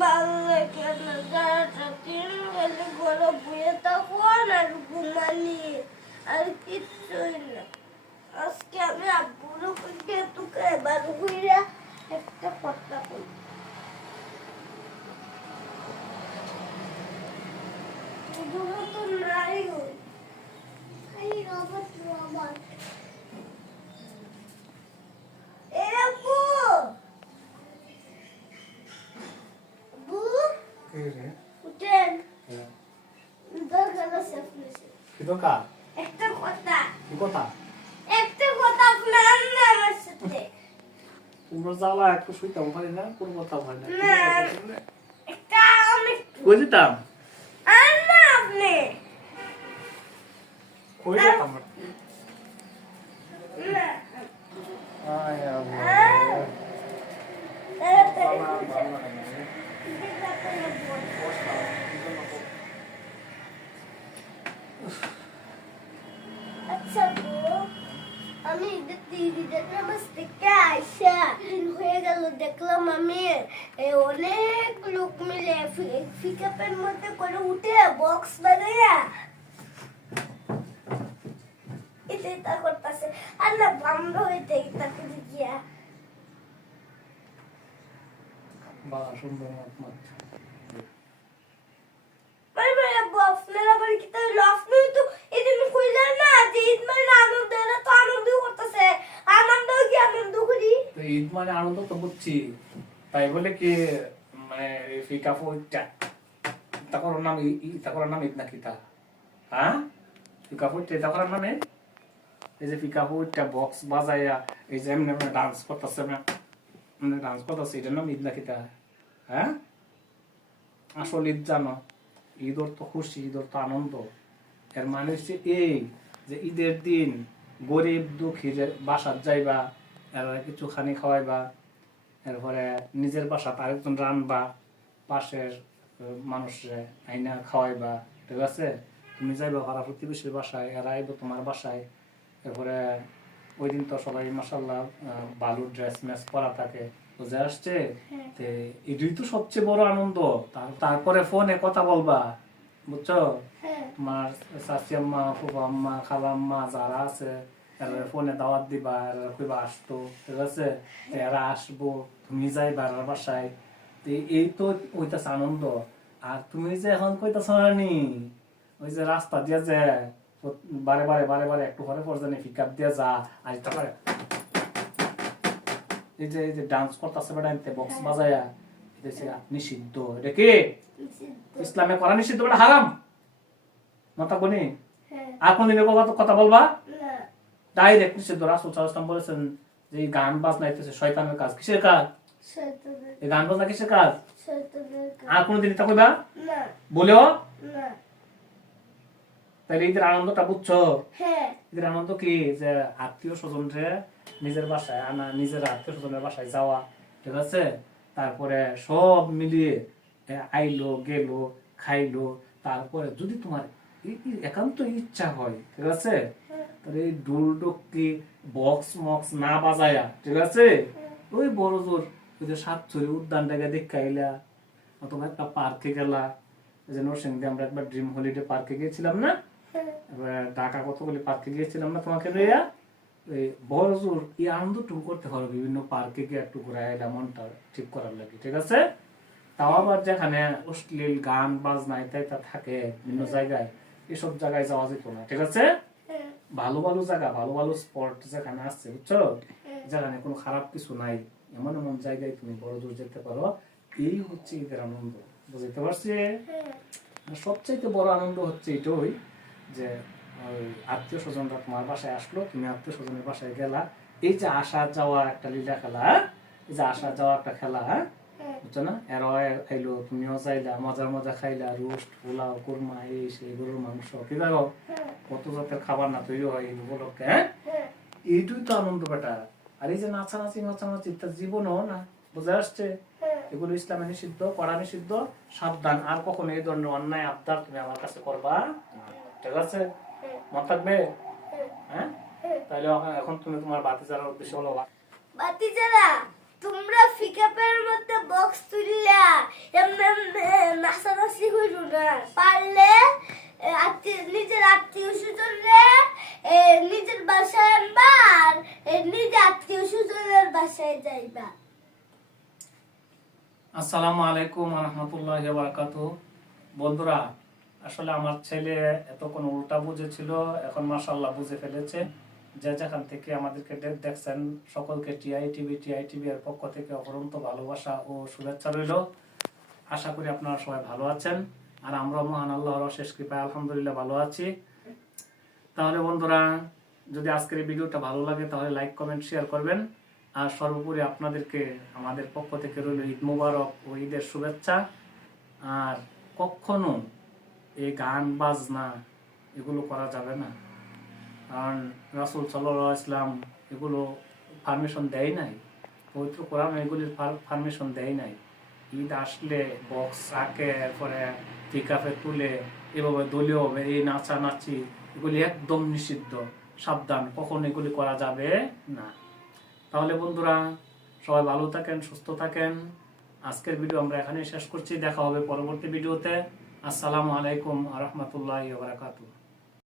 ভালো লাগে না গাটা তিন গেলে ঘরে বয়ে থাকো আর ঘুমানি আর কিচ্ছুই না আজকে আমি আব্বুরও কইকে তোকে এবার ঘুরে একটা কথা কই দুটো তো নাই ওই এই রবট রবট এ আব্বু আব্বু উঠেন দরকার আছে আপনার সাথে। কি দরকার একটা কথা কি কথা একটা কথা আপনার না আমার সাথে তোমরা জ্বালা একটু শুইতাম পারি না কোনো কথা হয় না না। একটা আমি কই দিতাম আর না আপনি কই দিতাম না আয় আল্লাহ তাড়াতাড়ি বাবা, উঠেন। বাবা, তাড়াতাড়ি বল। আচ্ছা গো, আমি ঈদের তিন ঈদের নামাজ থেকে আইসা দিন হয়ে গেল দেখলাম আমি অনেক লোক মিলে ফিকাপের মধ্যে করে উঠে বক্স বানাইয়া এটা করতেছে আর না বন্ধ হইতে করে গিয়া বাবা, সুন্দর আত্মা। মানে মানে আব্বু আপনার আবার কি তাই আপনি তো এদিন কইলেন না যে ঈদ মানে আনন্দ এরা তো আনন্দ করতেছে আনন্দ কি আনন্দ করি তো ঈদ মানে আনন্দ তো বুঝছি তাই বলে কি মানে ফিকা ফুইটা তা করার নাম ই- নাম ঈদ নাকি তা? হ্যাঁ? ফিকা এটা করার নামে এই যে ফিকা ফুইটা বক্স বাজাইয়া এই যে এমনি এমনি ডান্স করতেছে মানে ডান্স করতেছে, এটার নাম ঈদ নাকি তা? হ্যাঁ? আসল ঈদ জানো ঈদ ওর তো খুশি ঈদ ওর তো আনন্দ। এর মানে হচ্ছে এই যে ঈদের দিন গরিব দুঃখীর বাসাত যাইবা এর কিছু খানি খাওয়াইবা এরপরে নিজের বাসাত আরেকজন রানবা পাশের আহ, মানুষরে আইনা খাওয়াইবা ঠিক আছে? তুমি যাইবা পাড়া প্রতিবেশীর বাসায় এরা আইব তোমার বাসায়। এরপরে ওই দিন তো সবাই মাসাল্লাহ বালুর ড্রেস ম্যাস পরা থাকে। বুঝে আসছে? তে এটাই তো সবচেয়ে বড় আনন্দ। তারপরে ফোনে কথা বলবা বুঝছ? হ্যাঁ। তোমার চাচি আম্মা ফুফা আম্মা খালা আম্মা যারা আছে এরা ফোনে দাওয়াত দিবা এরা কইবা আসতো। ঠিক আছে? এরা আসব তুমি যাইবা এরা বাসায়। তো এই তো আনন্দ। আর তুমি যে এখন কইতাছ নি ওই যে রাস্তা দিয়ে যে বারে বারে বারে বারে একটু পরে পর জানি পিক আপ দিয়ে যা আর তারপরে। এই যে এই যে ডান্স করতেছে বক্স বাজায়া এটা হচ্ছে নিষিদ্ধ। এটা কি? ইসলামে করা নিষিদ্ধ হারাম? মাতা বনি? হ্যাঁ। আর কোনদিন কথা কথা বলবা? ডাইরেক্ট নিষিদ্ধ রাসুল বলেছেন যে গান বাজনা হইতেছে শয়তানের কাজ। কিসের কাজ? এই গান বাজনা কিসের কাজ? আর কোনদিন এটা কইবা? বলেও? তাহলে ঈদের আনন্দটা বুঝছ? হ্যাঁ। ঈদের আনন্দ কি? যে আত্মীয় স্বজনরে নিজের বাসায় আনা নিজের আত্মীয় স্বজনের বাসায় যাওয়া ঠিক আছে? তারপরে সব মিলিয়ে আইলো গেলো খাইলো তারপরে যদি তোমার একান্ত ইচ্ছা হয়, ঠিক আছে? তাহলে এই ডোল ডক্কি বক্স মক্স না বাজায়া, ঠিক আছে? ওই বড় জোর, ওই যে সাতছড়ি উদ্যানটাকে দেখা এলা অথবা একটা পার্কে গেলা যে নরসিংদী আমরা একবার ড্রিম হলিডে পার্কে গিয়েছিলাম না? এবার ঢাকা কতগুলি পার্কে গিয়েছিলাম না তোমাকে লইয়া? এই বড় জোর, এই আনন্দটুকু করতে হবে, বিভিন্ন পার্কে গিয়ে একটু ঘুরে এলাম মনটা ঠিক করার লাগে, ঠিক আছে? তাও আবার যেখানে অশ্লীল গান, বাজনা এটা থাকে, বিভিন্ন জায়গায় এসব জায়গায় যাওয়া যেত না ঠিক আছে? হ্যাঁ। ভালো ভালো জায়গা ভালো ভালো স্পট যেখানে আসছে বুঝছ? যেখানে কোনো খারাপ কিছু নাই এমন এমন জায়গায় তুমি বড় দূর যেতে পারো এই হচ্ছে ঈদের আনন্দ বুঝতে পারছি? হ্যাঁ। সবচাইতে বড় আনন্দ হচ্ছে এটাই যে ওই আত্মীয় স্বজনরা তোমার বাসায় আসলো তুমি আত্মীয় স্বজনের বাসায় গেলা এই যে আসা যাওয়া একটা লীলা খেলা হ্যাঁ? এই যে আসা যাওয়া একটা খেলা হ্যাঁ? হ্যাঁ। বুঝছ না? এরাও আইলো তুমিও যাইলা মজা মজা খাইলা রোস্ট পোলাও কুরমা এই সেই গরুর মাংস। কি দেখো হ্যাঁ। কত জাতের খাবার না তৈরি হয় এই উপলক্ষে হ্যাঁ? হ্যাঁ। এইটুই তো আনন্দ বেটা আর এই যে নাচানাচি নাচানাচি তার জীবনও না বুঝে আসছে? হ্যাঁ। এগুলো ইসলামে নিষিদ্ধ করা নিষিদ্ধ সাবধান। আর কখনো এই ধরনের অন্যায় আবদার তুমি আমার কাছে করবা ঠিক আছে? মন থাকবে? হ্যাঁ। তাহলে এখন তুমি তোমার বাতি জ্বালার উদ্দেশ্য হলো বাতি জ্বালা তোমরা ফিকাপের মধ্যে বক্স তুললা এমনি এমনি নাচানাচি হইল না। পারলে আত্মীয় নিজের আত্মীয় স্বজনরে নিজের বাসায় আনবা আর এ, নিজে আত্মীয় স্বজনের বাসায় যাইবা। আসসালামু আলাইকুম রহমতুল্লাহ বারাকাতু বন্ধুরা আসলে আমার ছেলে এতক্ষণ উল্টা বুঝেছিল এখন মাসাল্লাহ বুঝে ফেলেছে। যে যেখান থেকে আমাদেরকে দেখছেন, সকলকে টিআই টিভি টিআই টিভি এর পক্ষ থেকে অপরন্ত ভালোবাসা ও শুভেচ্ছা রইল। আশা করি আপনারা সবাই ভালো আছেন, আর আমরা মহান আল্লাহর অশেষ কৃপায় আলহামদুলিল্লাহ ভালো আছি। তাহলে বন্ধুরা, যদি আজকের এই ভিডিওটা ভালো লাগে, তাহলে লাইক, কমেন্ট, শেয়ার করবেন। আর সর্বোপরি আপনাদেরকে, আমাদের পক্ষ থেকে রইল ঈদ মুবারক ও ঈদের শুভেচ্ছা। আর কখনো এই গান, বাজনা এগুলো করা যাবে না। কারণ রাসুল সাল্লাহ ইসলাম এগুলো পারমিশন দেয় নাই। পবিত্র কোরআন এগুলির পারমিশন দেয় নাই। ঈদ আসলে বক্স আঁকে, এরপরে পিকাপে তুলে, এভাবে দলীয় হবে এই নাচানাচি এগুলি একদম নিষিদ্ধ, সাবধান, কখন এগুলি করা যাবে না। তাহলে বন্ধুরা, সবাই ভালো থাকেন, সুস্থ থাকেন। আজকের ভিডিও আমরা এখানেই শেষ করছি, দেখা হবে পরবর্তী ভিডিওতে আসসালামু আলাইকুম আ রহমতুল্লাহ